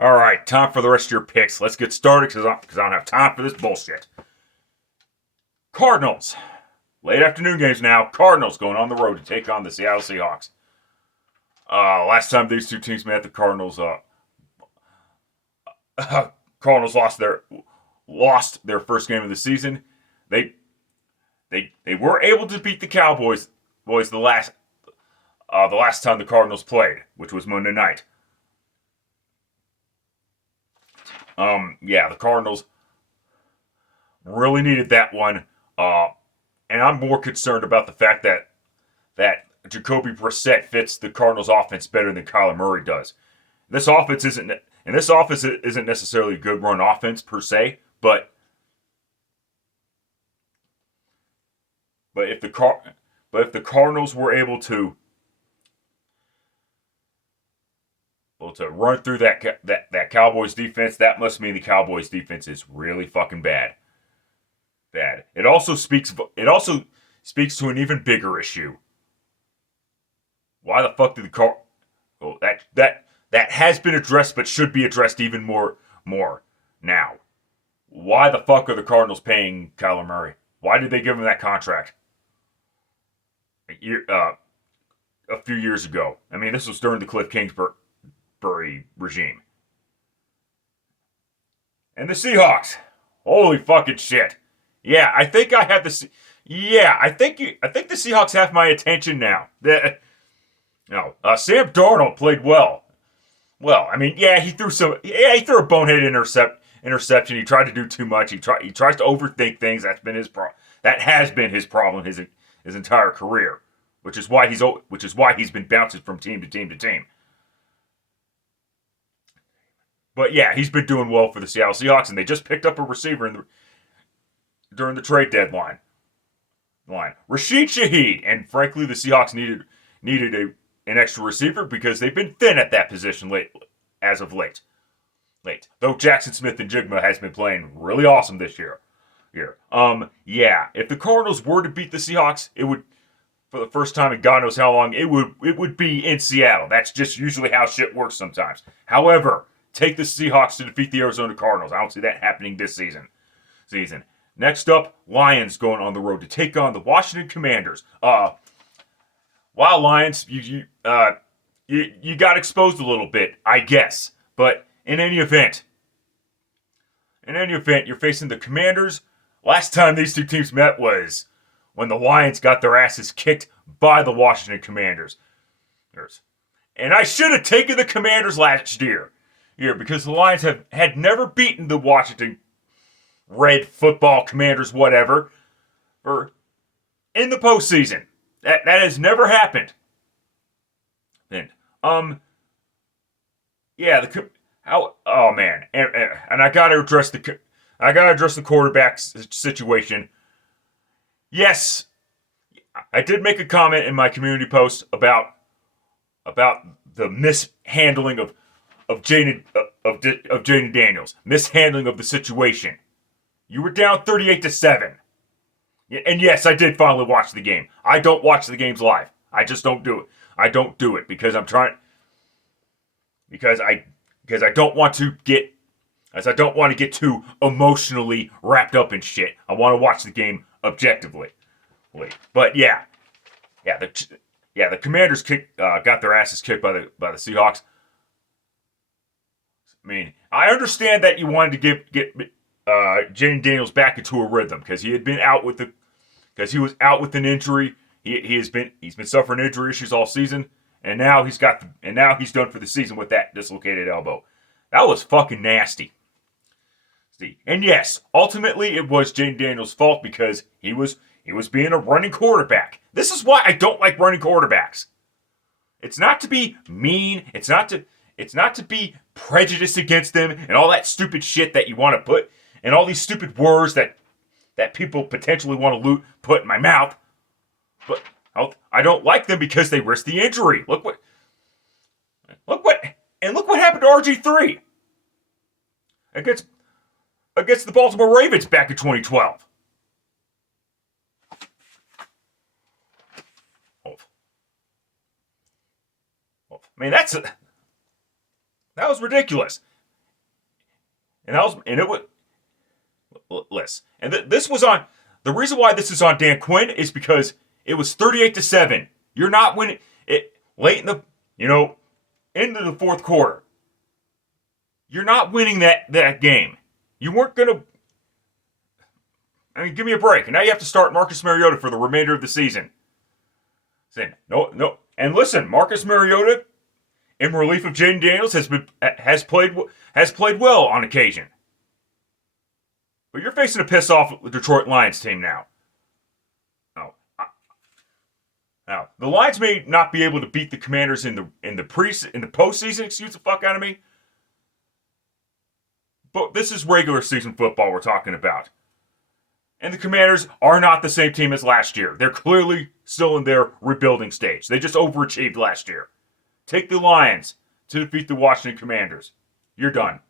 All right, time for the rest of your picks. Let's get started because I don't have time for this bullshit. Cardinals. Late afternoon games now. Cardinals going on the road to take on the Seattle Seahawks. Last time these two teams met, the Cardinals Cardinals lost their first game of the season. They they were able to beat the Cowboys the last time the Cardinals played, which was Monday night. The Cardinals really needed that one. And I'm more concerned about the fact that Jacoby Brissett fits the Cardinals' offense better than Kyler Murray does. This offense isn't necessarily a good run offense per se, but if the Cardinals were able to run through that Cowboys defense, that must mean the Cowboys defense is really fucking bad. Bad. It also speaks to an even bigger issue. Why the fuck did the car? Oh, that has been addressed, but should be addressed even more now. Why the fuck are the Cardinals paying Kyler Murray? Why did they give him that contract? A few years ago. I mean, this was during the Cliff Kingsbury regime. And the Seahawks. Holy fucking shit. Yeah, I think I have the. Yeah, I think the Seahawks have my attention now. Sam Darnold played well. Well, I mean, he threw a bonehead interception. He tried to do too much. He tries to overthink things. That has been his problem his entire career, which is why he's been bouncing from team to team to team. But yeah, he's been doing well for the Seattle Seahawks, and they just picked up a receiver during the trade deadline. Rashid Shaheed, and frankly, the Seahawks needed an extra receiver because they've been thin at that position as of late. Though Jackson Smith-Njigba has been playing really awesome this year. If the Cardinals were to beat the Seahawks, it would, for the first time in God knows how long, it would be in Seattle. That's just usually how shit works sometimes. However, take the Seahawks to defeat the Arizona Cardinals. I don't see that happening this season. Next up, Lions going on the road to take on the Washington Commanders. Wow, Lions, you got exposed a little bit, I guess. But in any event, you're facing the Commanders. Last time these two teams met was when the Lions got their asses kicked by the Washington Commanders. And I should have taken the Commanders last year because the Lions had never beaten the Washington Red Football Commanders, whatever, or in the postseason. That has never happened. And oh man, and I gotta address the quarterback situation. Yes, I did make a comment in my community post about the mishandling of Jaden Daniels, mishandling of the situation. You were down 38-7. And yes, I did finally watch the game. I don't watch the games live. I just don't do it. I don't do it because I don't want to get too emotionally wrapped up in shit. I want to watch the game objectively. But the Commanders got their asses kicked by the Seahawks. I mean, I understand that you wanted to get Jaden Daniels back into a rhythm because he was out with an injury. He's been suffering injury issues all season, and now he's done for the season with that dislocated elbow. That was fucking nasty. And yes, ultimately it was Jaden Daniels' fault because he was being a running quarterback. This is why I don't like running quarterbacks. It's not to be mean. It's not to be prejudiced against them and all that stupid shit that you want to put and all these stupid words that people potentially want to put in my mouth. But I don't like them because they risk the injury. Look what happened to RG3 against the Baltimore Ravens back in 2012. I mean, that was ridiculous. it was less. And this was on. The reason why this is on Dan Quinn is because it was 38-7. You're not winning it late in the into the fourth quarter. You're not winning that game. You weren't gonna. I mean, give me a break. And now you have to start Marcus Mariota for the remainder of the season. Saying no. And listen, Marcus Mariota, in relief of Jaden Daniels, has played well on occasion. But you're facing a piss off Detroit Lions team now. Now the Lions may not be able to beat the Commanders in the postseason. Excuse the fuck out of me. But this is regular season football we're talking about. And the Commanders are not the same team as last year. They're clearly still in their rebuilding stage. They just overachieved last year. Take the Lions to defeat the Washington Commanders. You're done.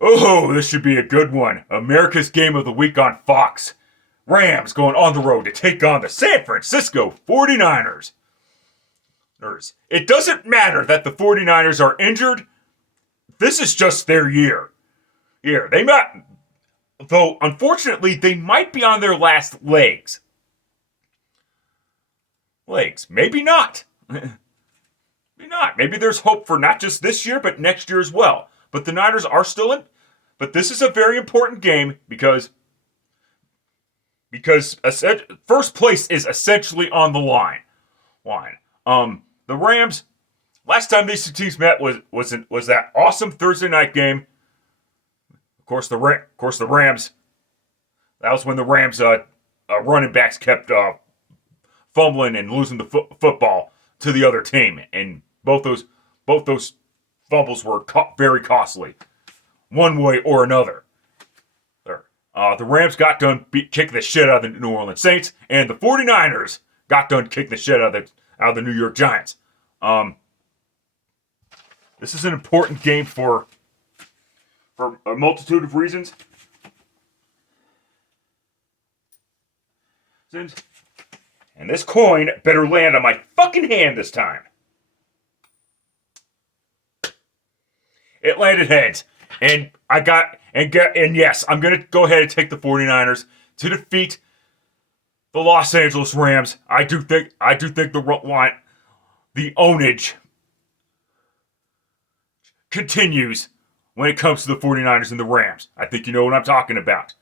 This should be a good one. America's Game of the Week on Fox. Rams going on the road to take on the San Francisco 49ers. It doesn't matter that the 49ers are injured. This is just their year. They might, though unfortunately, they might be on their last legs. Maybe not. Maybe not. Maybe there's hope for not just this year, but next year as well. But the Niners are still in. But this is a very important game because first place is essentially on the line. The Rams. Last time these two teams met was that awesome Thursday night game. Of course, the Rams. That was when the Rams running backs kept fumbling and losing the football to the other team, and both those fumbles were very costly, one way or another. The Rams got done kicking the shit out of the New Orleans Saints, and the 49ers got done kicking the shit out of the New York Giants. This is an important game for a multitude of reasons. And this coin better land on my fucking hand this time. It landed heads. And yes, I'm going to go ahead and take the 49ers to defeat the Los Angeles Rams. I do think the ownage continues when it comes to the 49ers and the Rams. I think you know what I'm talking about.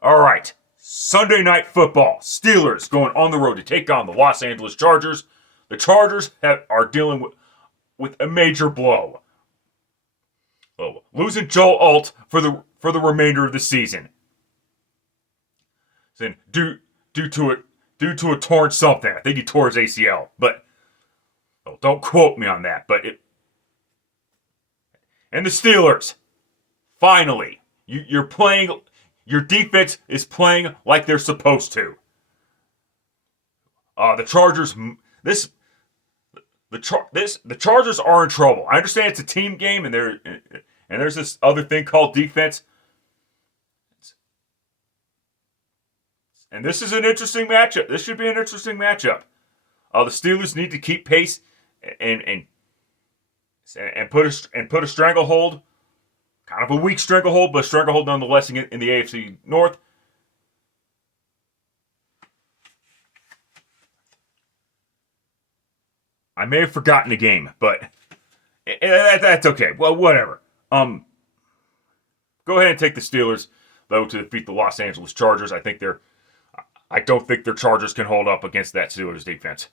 All right. Sunday Night Football. Steelers going on the road to take on the Los Angeles Chargers. The Chargers are dealing with a major blow. Losing Joe Alt for the remainder of the season. Due to a torn something. I think he tore his ACL, but don't quote me on that. And the Steelers, finally, you're playing. Your defense is playing like they're supposed to. The Chargers, the Chargers are in trouble. I understand it's a team game, and there's this other thing called defense. And this is an interesting matchup. This should be an interesting matchup. The Steelers need to keep pace and put a stranglehold. Kind of a weak stranglehold, but a stranglehold nonetheless in the AFC North. I may have forgotten the game, but that's okay. Well, whatever. Go ahead and take the Steelers, though, to defeat the Los Angeles Chargers. I don't think their Chargers can hold up against that Steelers defense.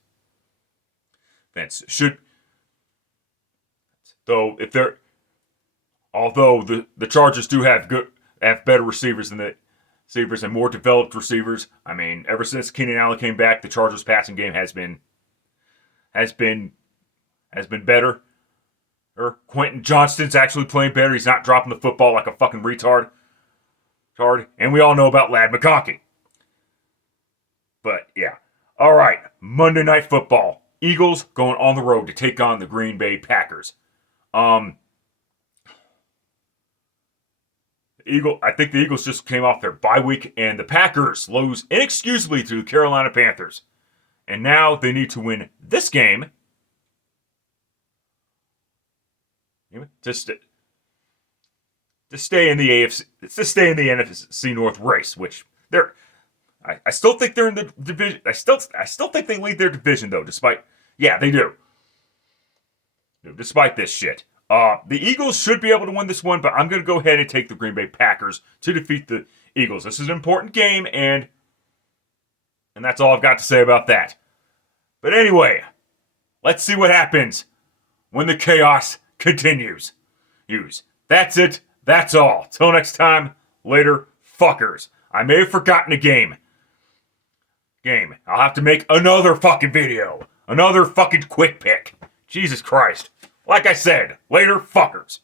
Although the Chargers do have better receivers than the receivers and more developed receivers. I mean, ever since Keenan Allen came back, the Chargers passing game has been better. Quentin Johnston's actually playing better. He's not dropping the football like a fucking retard. And we all know about Ladd McConkey. But yeah. All right, Monday Night Football. Eagles going on the road to take on the Green Bay Packers. I think the Eagles just came off their bye week, and the Packers lose inexcusably to the Carolina Panthers. And now they need to win this game to stay in the AFC, to stay in the NFC North race, which they're. I still think they're in the division. I still think they lead their division though, yeah, they do. Despite this shit. The Eagles should be able to win this one, but I'm going to go ahead and take the Green Bay Packers to defeat the Eagles. This is an important game, and that's all I've got to say about that. But anyway, let's see what happens when the chaos continues. That's it. That's all. Till next time, later, fuckers. I may have forgotten a game. I'll have to make another fucking video. Another fucking quick pick. Jesus Christ. Like I said, later, fuckers.